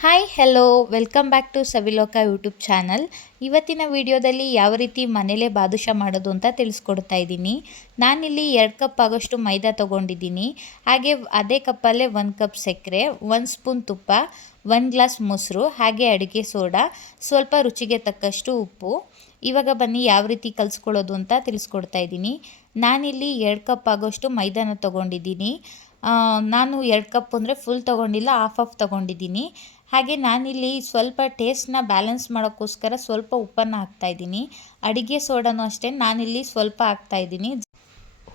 Hi hello welcome back to Saviloka YouTube channel ಇವತ್ತಿನ ವಿಡಿಯೋದಲ್ಲಿ ಯಾವ ರೀತಿ ಮನೇಲೇ ಬಾದುಷ ಮಾಡೋದು ಅಂತ ತಿಳಿಸ್ಕೊಡ್ತಾ ಇದ್ದೀನಿ. ನಾನಿಲ್ಲಿ ಎರಡು ಕಪ್ ಆಗೋಷ್ಟು ಮೈದಾ ತೊಗೊಂಡಿದ್ದೀನಿ. ಹಾಗೆ ಅದೇ ಕಪ್ಪಲ್ಲೇ ಒಂದು ಕಪ್ ಸಕ್ಕರೆ, ಒಂದು ಸ್ಪೂನ್ ತುಪ್ಪ, ಒಂದು ಗ್ಲಾಸ್ ಮೊಸರು, ಹಾಗೆ ಅಡುಗೆ ಸೋಡಾ, ಸ್ವಲ್ಪ ರುಚಿಗೆ ತಕ್ಕಷ್ಟು ಉಪ್ಪು. ಇವಾಗ ಬನ್ನಿ ಯಾವ ರೀತಿ ಕಲಿಸ್ಕೊಳ್ಳೋದು ಅಂತ ತಿಳಿಸ್ಕೊಡ್ತಾ ಇದ್ದೀನಿ. ನಾನಿಲ್ಲಿ ಎರಡು ಕಪ್ ಆಗೋಷ್ಟು ಮೈದಾನ ತೊಗೊಂಡಿದ್ದೀನಿ. ನಾನು ಎರಡು ಕಪ್ ಅಂದರೆ ಫುಲ್ ತೊಗೊಂಡಿಲ್ಲ ಹಾಫ್ ಆಫ್ ತೊಗೊಂಡಿದ್ದೀನಿ. ಹಾಗೆ ನಾನಿಲ್ಲಿ ಸ್ವಲ್ಪ ಟೇಸ್ಟ್ನ ಬ್ಯಾಲೆನ್ಸ್ ಮಾಡೋಕ್ಕೋಸ್ಕರ ಸ್ವಲ್ಪ ಉಪ್ಪನ್ನು ಹಾಕ್ತಾಯಿದ್ದೀನಿ ಅಡುಗೆ ಸೋಡಾನು ಅಷ್ಟೇ, ನಾನಿಲ್ಲಿ ಸ್ವಲ್ಪ ಹಾಕ್ತಾಯಿದ್ದೀನಿ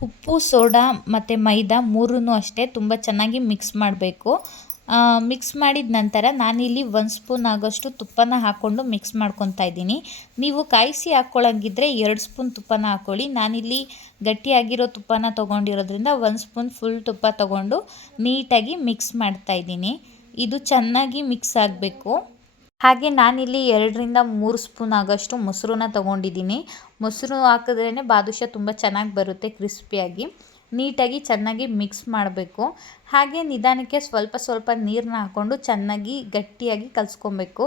ಉಪ್ಪು, ಸೋಡಾ ಮತ್ತು ಮೈದಾ ಮೂರೂ ಅಷ್ಟೇ ತುಂಬ ಚೆನ್ನಾಗಿ ಮಿಕ್ಸ್ ಮಾಡಬೇಕು. ಮಿಕ್ಸ್ ಮಾಡಿದ ನಂತರ ನಾನಿಲ್ಲಿ ಒಂದು ಸ್ಪೂನ್ ಆಗೋಷ್ಟು ತುಪ್ಪನ ಹಾಕ್ಕೊಂಡು ಮಿಕ್ಸ್ ಮಾಡ್ಕೊತಾ ಇದ್ದೀನಿ. ನೀವು ಕಾಯಿಸಿ ಹಾಕ್ಕೊಳ್ಳೋಂಗಿದ್ರೆ ಎರಡು ಸ್ಪೂನ್ ತುಪ್ಪನ ಹಾಕ್ಕೊಳ್ಳಿ ನಾನಿಲ್ಲಿ ಗಟ್ಟಿಯಾಗಿರೋ ತುಪ್ಪನ ತೊಗೊಂಡಿರೋದ್ರಿಂದ ಒಂದು ಸ್ಪೂನ್ ಫುಲ್ ತುಪ್ಪ ತೊಗೊಂಡು ನೀಟಾಗಿ ಮಿಕ್ಸ್ ಮಾಡ್ತಾ ಇದ್ದೀನಿ. ಇದು ಚೆನ್ನಾಗಿ ಮಿಕ್ಸ್ ಆಗಬೇಕು. ಹಾಗೆ ನಾನಿಲ್ಲಿ ಎರಡರಿಂದ ಮೂರು ಸ್ಪೂನ್ ಆಗೋಷ್ಟು ಮೊಸರನ್ನ ತೊಗೊಂಡಿದ್ದೀನಿ. ಮೊಸರು ಹಾಕಿದ್ರೇ ಬಾದುಷ ತುಂಬ ಚೆನ್ನಾಗಿ ಬರುತ್ತೆ ಕ್ರಿಸ್ಪಿಯಾಗಿ. ನೀಟಾಗಿ ಚೆನ್ನಾಗಿ ಮಿಕ್ಸ್ ಮಾಡಬೇಕು. ಹಾಗೆ ನಿಧಾನಕ್ಕೆ ಸ್ವಲ್ಪ ಸ್ವಲ್ಪ ನೀರನ್ನ ಹಾಕ್ಕೊಂಡು ಚೆನ್ನಾಗಿ ಗಟ್ಟಿಯಾಗಿ ಕಲಿಸ್ಕೊಬೇಕು.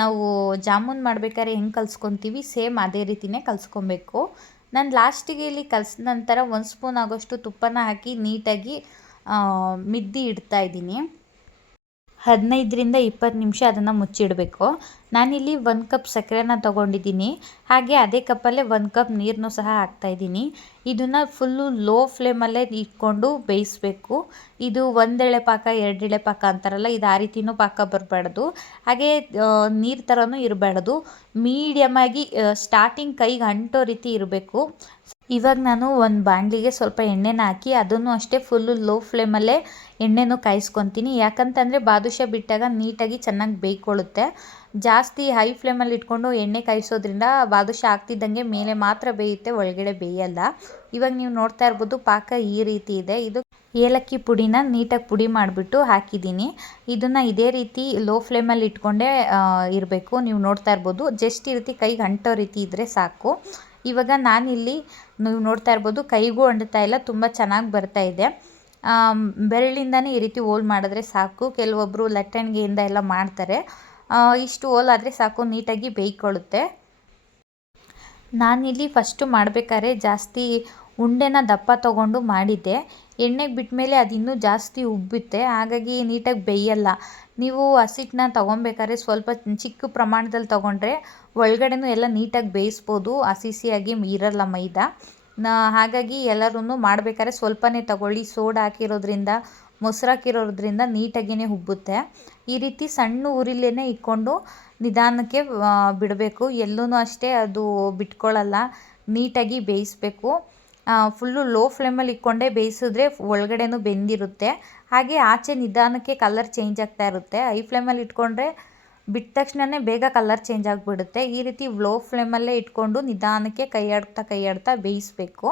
ನಾವು ಜಾಮೂನ್ ಮಾಡಬೇಕಾದ್ರೆ ಹೆಂಗೆ ಕಲಿಸ್ಕೊತೀವಿ? ಸೇಮ್ ಅದೇ ರೀತಿಯೇ ಕಲಿಸ್ಕೊಬೇಕು. ನಾನು ಲಾಸ್ಟಿಗೆ ಇಲ್ಲಿ ಕಲಿಸಿದ ನಂತರ ಒಂದು ಸ್ಪೂನ್ ಆಗೋಷ್ಟು ತುಪ್ಪನ ಹಾಕಿ ನೀಟಾಗಿ ಮಿದ್ದಿ ಇಡ್ತಾ ಇದ್ದೀನಿ. ಹದಿನೈದರಿಂದ ಇಪ್ಪತ್ತು ನಿಮಿಷ ಅದನ್ನು ಮುಚ್ಚಿಡಬೇಕು. ನಾನಿಲ್ಲಿ ಒಂದು ಕಪ್ ಸಕ್ಕರೆನ ತೊಗೊಂಡಿದ್ದೀನಿ. ಹಾಗೆ ಅದೇ ಕಪ್ಪಲ್ಲೇ ಒಂದು ಕಪ್ ನೀರನ್ನು ಸಹ ಹಾಕ್ತಾಯಿದ್ದೀನಿ. ಇದನ್ನು ಫುಲ್ಲು ಲೋ ಫ್ಲೇಮಲ್ಲೇ ಇಟ್ಕೊಂಡು ಬೇಯಿಸಬೇಕು. ಇದು ಒಂದೆಳೆ ಪಾಕ ಎರಡೆಳೆ ಪಾಕ ಅಂತಾರಲ್ಲ, ಇದು ಆ ರೀತಿಯೂ ಪಾಕ ಬರಬಾರ್ದು. ಹಾಗೆ ನೀರು ಥರನೂ ಇರಬಾರ್ದು. ಮೀಡಿಯಮಾಗಿ ಸ್ಟಾರ್ಟಿಂಗ್ ಕೈಗೆ ಅಂಟೋ ರೀತಿ ಇರಬೇಕು. ಇವಾಗ ನಾನು ಒಂದು ಬಾಣಲಿಗೆ ಸ್ವಲ್ಪ ಎಣ್ಣೆನ ಹಾಕಿ ಅದನ್ನು ಅಷ್ಟೇ ಫುಲ್ಲು ಲೋ ಫ್ಲೇಮಲ್ಲೇ ಎಣ್ಣೆನೂ ಕಾಯಿಸ್ಕೊತೀನಿ. ಯಾಕಂತಂದರೆ ಬಾದುಷ ಬಿಟ್ಟಾಗ ನೀಟಾಗಿ ಚೆನ್ನಾಗಿ ಬೇಯ್ಕೊಳ್ಳುತ್ತೆ. ಜಾಸ್ತಿ ಹೈ ಫ್ಲೇಮಲ್ಲಿ ಇಟ್ಕೊಂಡು ಎಣ್ಣೆ ಕಾಯಿಸೋದ್ರಿಂದ ಬಾದುಷ ಆಗ್ತಿದ್ದಂಗೆ ಮೇಲೆ ಮಾತ್ರ ಬೇಯುತ್ತೆ, ಒಳಗಡೆ ಬೇಯಲ್ಲ. ಇವಾಗ ನೀವು ನೋಡ್ತಾ ಇರ್ಬೋದು ಪಾಕ ಈ ರೀತಿ ಇದೆ. ಇದು ಏಲಕ್ಕಿ ಪುಡಿನ ನೀಟಾಗಿ ಪುಡಿ ಮಾಡಿಬಿಟ್ಟು ಹಾಕಿದ್ದೀನಿ. ಇದನ್ನು ಇದೇ ರೀತಿ ಲೋ ಫ್ಲೇಮಲ್ಲಿ ಇಟ್ಕೊಂಡೇ ಇರಬೇಕು. ನೀವು ನೋಡ್ತಾ ಇರ್ಬೋದು. ಜಸ್ಟ್ ಈ ರೀತಿ ಕೈಗೆ ಅಂಟೋ ರೀತಿ ಇದ್ದರೆ ಸಾಕು. ಇವಾಗ ನಾನಿಲ್ಲಿ ನೀವು ನೋಡ್ತಾ ಇರ್ಬೋದು, ಕೈಗೂ ಅಂಡ್ತಾ ಇಲ್ಲ, ತುಂಬ ಚೆನ್ನಾಗಿ ಬರ್ತಾ ಇದೆ. ಬೆರಳಿಂದನೇ ಈ ರೀತಿ ಹೋಲ್ ಮಾಡಿದ್ರೆ ಸಾಕು. ಕೆಲವೊಬ್ಬರು ಲಟ್ಟಣಿಗೆಯಿಂದ ಎಲ್ಲ ಮಾಡ್ತಾರೆ. ಇಷ್ಟು ಹೋಲ್ ಆದರೆ ಸಾಕು, ನೀಟಾಗಿ ಬೇಯ್ಕೊಳ್ಳುತ್ತೆ. ನಾನಿಲ್ಲಿ ಫಸ್ಟು ಮಾಡಬೇಕಾದ್ರೆ ಜಾಸ್ತಿ ಉಂಡೆನ ದಪ್ಪ ತಗೊಂಡು ಮಾಡಿದ್ದೆ. ಎಣ್ಣೆಗೆ ಬಿಟ್ಟ ಮೇಲೆ ಅದು ಇನ್ನೂ ಜಾಸ್ತಿ ಉಬ್ಬುತ್ತೆ, ಹಾಗಾಗಿ ನೀಟಾಗಿ ಬೇಯಲ್ಲ. ನೀವು ಹಸಿಟ್ಟನ್ನ ತೊಗೊಬೇಕಾದ್ರೆ ಸ್ವಲ್ಪ ಚಿಕ್ಕ ಪ್ರಮಾಣದಲ್ಲಿ ತೊಗೊಂಡ್ರೆ ಒಳಗಡೆನೂ ಎಲ್ಲ ನೀಟಾಗಿ ಬೇಯಿಸ್ಬೋದು ಹಸಿ ಇರಲ್ಲ ಮೈದಾ. ನಾ, ಹಾಗಾಗಿ ಎಲ್ಲರೂ ಮಾಡಬೇಕಾದ್ರೆ ಸ್ವಲ್ಪನೇ ತಗೊಳ್ಳಿ. ಸೋಡಾ ಹಾಕಿರೋದ್ರಿಂದ, ಮೊಸರು ಹಾಕಿರೋದ್ರಿಂದ ನೀಟಾಗಿಯೇ ಉಬ್ಬುತ್ತೆ. ಈ ರೀತಿ ಸಣ್ಣ ಉರಿಲೇ ಇಟ್ಕೊಂಡು ನಿಧಾನಕ್ಕೆ ಬಿಡಬೇಕು. ಎಲ್ಲೂ ಅಷ್ಟೇ ಅದು ಬಿಟ್ಕೊಳ್ಳಲ್ಲ, ನೀಟಾಗಿ ಬೇಯಿಸ್ಬೇಕು. ಫುಲ್ಲು ಲೋ ಫ್ಲೇಮಲ್ಲಿ ಇಟ್ಕೊಂಡೇ ಬೇಯಿಸಿದ್ರೆ ಒಳಗಡೆನೂ ಬೆಂದಿರುತ್ತೆ. ಹಾಗೆ ಆಚೆ ನಿಧಾನಕ್ಕೆ ಕಲರ್ ಚೇಂಜ್ ಆಗ್ತಾ ಇರುತ್ತೆ. ಹೈ ಫ್ಲೇಮಲ್ಲಿ ಇಟ್ಕೊಂಡ್ರೆ ಬಿಟ್ಟ ತಕ್ಷಣವೇ ಬೇಗ ಕಲರ್ ಚೇಂಜ್ ಆಗಿಬಿಡುತ್ತೆ. ಈ ರೀತಿ ಲೋ ಫ್ಲೇಮಲ್ಲೇ ಇಟ್ಕೊಂಡು ನಿಧಾನಕ್ಕೆ ಕೈಯಾಡ್ತಾ ಕೈಯಾಡ್ತಾ ಬೇಯಿಸ್ಬೇಕು.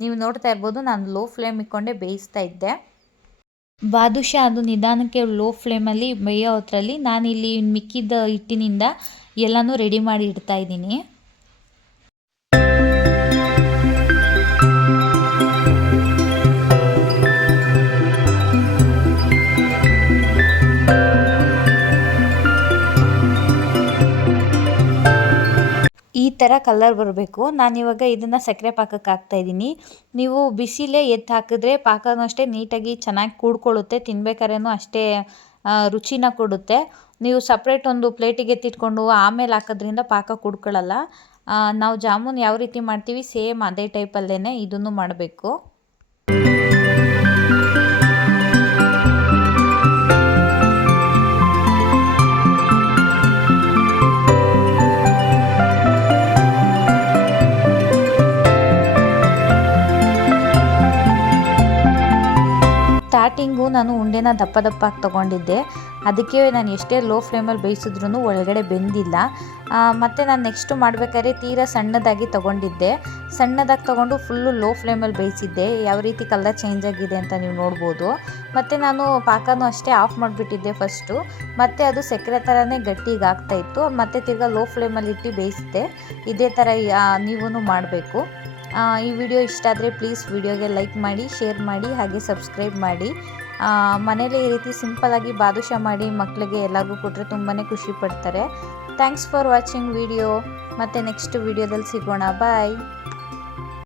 ನೀವು ನೋಡ್ತಾ ಇರ್ಬೋದು, ನಾನು ಲೋ ಫ್ಲೇಮ್ ಇಟ್ಕೊಂಡೇ ಬೇಯಿಸ್ತಾ ಇದ್ದೆ. ಬಾದುಷಾ, ಅದು ನಿಧಾನಕ್ಕೆ ಲೋ ಫ್ಲೇಮಲ್ಲಿ ಬೇಯೋ ಹೊತ್ತರಲ್ಲಿ ನಾನಿಲ್ಲಿ ಮಿಕ್ಕಿದ ಹಿಟ್ಟಿನಿಂದ ಎಲ್ಲನೂ ರೆಡಿ ಮಾಡಿ ಇಡ್ತಾ ಇದ್ದೀನಿ. ಥರ ಕಲರ್ ಬರಬೇಕು. ನಾನಿವಾಗ ಇದನ್ನು ಸಕ್ಕರೆ ಪಾಕಕ್ಕೆ ಹಾಕ್ತಾಯಿದ್ದೀನಿ ನೀವು ಬಿಸಿಲೇ ಎದ್ದು ಹಾಕಿದ್ರೆ ಪಾಕನೂ ಅಷ್ಟೇ ನೀಟಾಗಿ ಚೆನ್ನಾಗಿ ಕೂಡ್ಕೊಳ್ಳುತ್ತೆ. ತಿನ್ಬೇಕಾದ್ರೂ ಅಷ್ಟೇ ರುಚಿನ ಕೊಡುತ್ತೆ. ನೀವು ಸಪ್ರೇಟ್ ಒಂದು ಪ್ಲೇಟಿಗೆ ಎತ್ತಿಟ್ಕೊಂಡು ಆಮೇಲೆ ಹಾಕೋದ್ರಿಂದ ಪಾಕ ಕೂಡ್ಕೊಳ್ಳಲ್ಲ. ನಾವು ಜಾಮೂನ್ ಯಾವ ರೀತಿ ಮಾಡ್ತೀವಿ ಸೇಮ್ ಅದೇ ಟೈಪಲ್ಲೇ ಇದನ್ನು ಮಾಡಬೇಕು. ನಾನು ಉಂಡೆನ ದಪ್ಪ ದಪ್ಪಾಗಿ ತೊಗೊಂಡಿದ್ದೆ. ಅದಕ್ಕೆ ನಾನು ಎಷ್ಟೇ ಲೋ ಫ್ಲೇಮಲ್ಲಿ ಬೇಯಿಸಿದ್ರೂ ಒಳಗಡೆ ಬೆಂದಿಲ್ಲ. ಮತ್ತು ನಾನು ನೆಕ್ಸ್ಟು ಮಾಡಬೇಕಾದ್ರೆ ತೀರಾ ಸಣ್ಣದಾಗಿ ತೊಗೊಂಡಿದ್ದೆ. ಸಣ್ಣದಾಗಿ ತೊಗೊಂಡು ಫುಲ್ಲು ಲೋ ಫ್ಲೇಮಲ್ಲಿ ಬೇಯಿಸಿದ್ದೆ. ಯಾವ ರೀತಿ ಕಲರ್ ಚೇಂಜ್ ಆಗಿದೆ ಅಂತ ನೀವು ನೋಡ್ಬೋದು. ಮತ್ತು ನಾನು ಪಾಕನೂ ಅಷ್ಟೇ ಆಫ್ ಮಾಡಿಬಿಟ್ಟಿದ್ದೆ ಫಸ್ಟು ಮತ್ತು ಅದು ಸಕ್ಕರೆ ಥರನೇ ಗಟ್ಟಿಗೆ ಆಗ್ತಾಯಿತ್ತು ಮತ್ತು ತಿರ್ಗಾ ಲೋ ಫ್ಲೇಮಲ್ಲಿ ಇಟ್ಟು ಬೇಯಿಸಿದ್ದೆ. ಇದೇ ಥರ ನೀವೂ ಮಾಡಬೇಕು. ಈ ವಿಡಿಯೋ ಇಷ್ಟ ಆದರೆ ಪ್ಲೀಸ್ ವಿಡಿಯೋಗೆ ಲೈಕ್ ಮಾಡಿ ಶೇರ್ ಮಾಡಿ, ಹಾಗೆ ಸಬ್ಸ್ಕ್ರೈಬ್ ಮಾಡಿ. ಮನೇಲಿ ಈ ರೀತಿ ಸಿಂಪಲಾಗಿ ಬಾದುಷಾ ಮಾಡಿ ಮಕ್ಕಳಿಗೆ ಎಲ್ಲರಿಗೂ ಕೊಟ್ಟರೆ ತುಂಬಾ ಖುಷಿ ಪಡ್ತಾರೆ. ಥ್ಯಾಂಕ್ಸ್ ಫಾರ್ ವಾಚಿಂಗ್ ವಿಡಿಯೋ ಮತ್ತು ನೆಕ್ಸ್ಟ್ ವಿಡಿಯೋದಲ್ಲಿ ಸಿಗೋಣ. ಬಾಯ್